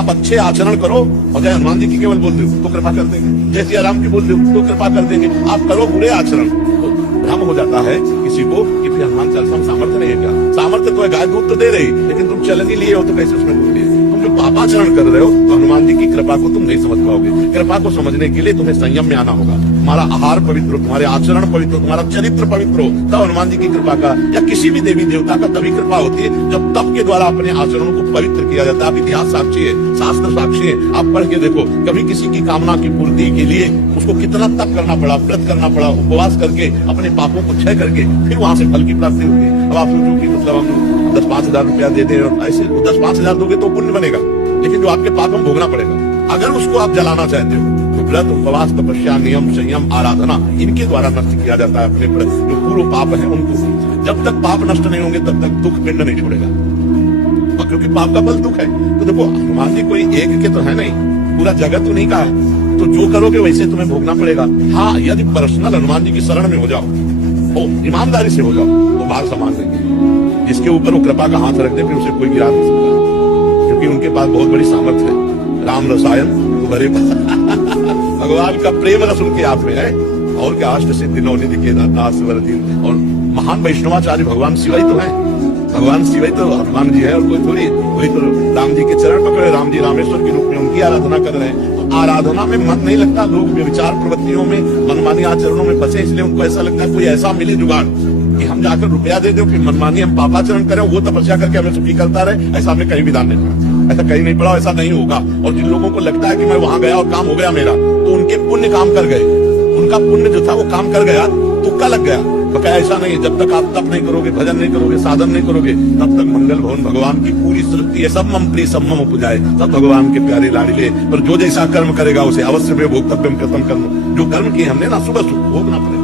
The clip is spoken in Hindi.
आप अच्छे आचरण करो, और जय हनुमान जी की केवल बोल दो तो कृपा कर देंगे, जय सिया राम की बोल दो तो कृपा कर देंगे। आप करो बुरे आचरण तो भ्रम हो जाता है किसी को कि फिर हनुमान चालीसा में सामर्थ्य नहीं है क्या? सामर्थ्य तो है, गाय दूध तो दे रही, लेकिन तुम चल नहीं लिए हो तो कैसे उसमें दूध दिए? तुम जो पापाचरण कर रहे हो तो हनुमान जी की कृपा को तुम नहीं समझ पाओगे। कृपा को समझने के लिए तुम्हें संयम में आना होगा। तुम्हारा आहार पवित्र हो, तुम्हारे आचरण पवित्र हो, तुम्हारा चरित्र पवित्र हो, तब हनुमान जी की कृपा का या किसी भी देवी देवता का तभी कृपा होती है जब तप के द्वारा अपने आचरणों को पवित्र किया जाता है। आप इतिहास साक्षी है, शास्त्र साक्षी है, आप पढ़ के देखो कभी किसी की कामना की पूर्ति के लिए उसको कितना तप करना पड़ा, व्रत करना पड़ा, उपवास करके अपने पापों को क्षय करके फिर वहां से फल की प्राप्ति होती है। अब आप सोचो कि मतलब हम 10-5 हजार रुपया दे दें और ऐसे 10-5 हजार दोगे तो पुण्य बनेगा, लेकिन जो आपके पाप हम भोगना पड़ेगा। अगर उसको आप जलाना चाहते हो तो व्रत, उपवास, तपस्या, नियम, संयम, आराधना इनके द्वारा नष्ट किया जाता है अपने जो पूर्व पाप है उनको। जब तक पाप नष्ट नहीं होंगे तब तक दुख पिंड नहीं छोड़ेगा, और क्योंकि पाप का फल दुख है। तो देखो हनुमान जी कोई एक के तो है नहीं, पूरा जगत तो नहीं का है, तो जो करोगे वैसे तुम्हें भोगना पड़ेगा। हाँ, यदि पर्सनल हनुमान जी की शरण में हो जाओ, ओ ईमानदारी से हो जाओ तो बाल संभाल देंगे। जिसके ऊपर वो कृपा का हाथ रख दे फिर उसे कोई गिरा नहीं सकता, क्योंकि उनके पास बहुत बड़ी सामर्थ्य है। राम रसायन भरे भगवान का प्रेम रस उनके हाथ में है। और क्या अष्ट सिद्धि नवनिधि के दास वरदीन, और महान वैष्णवाचार्य भगवान शिव ही तो है। भगवान शिव ही तो हनुमान जी है और कोई थोड़ी। वही तो राम जी के चरण पकड़े, राम जी रामेश्वर के रूप में उनकी आराधना कर रहे हैं। तो आराधना में मन नहीं लगता, लोग व्यभिचार प्रवृत्तियों में, मनमानी आचरणों में फंसे, इसलिए उनको ऐसा लगता है कोई ऐसा मिले जुगाड़ कि हम जाकर रुपया दे दो, फिर मनमानी हम पापाचरण करें, वो तपस्या करके हमें सुखी करता रहे। ऐसा हमने कहीं विधान नहीं पढ़ा, ऐसा कहीं नहीं पढ़ा, ऐसा नहीं होगा। और जिन लोगों को लगता है कि मैं वहां गया और काम हो गया मेरा, तो उनके पुण्य काम कर गए, उनका पुण्य जो था वो काम कर गया, तुक्का लग गया। बकाया ऐसा नहीं है, जब तक आप तप नहीं करोगे, भजन नहीं करोगे, साधन नहीं करोगे, तब तक मंगल भवन भगवान की पूरी सृष्टि है। सब मम प्रिय सब मम उपजाए, सब भगवान के प्यारे लाडले। पर जो जैसा कर्म करेगा उसे अवश्य में भोक्तव्यम कृतम कर्म। जो कर्म किए हमने ना सुबह भोगना पड़ेगा।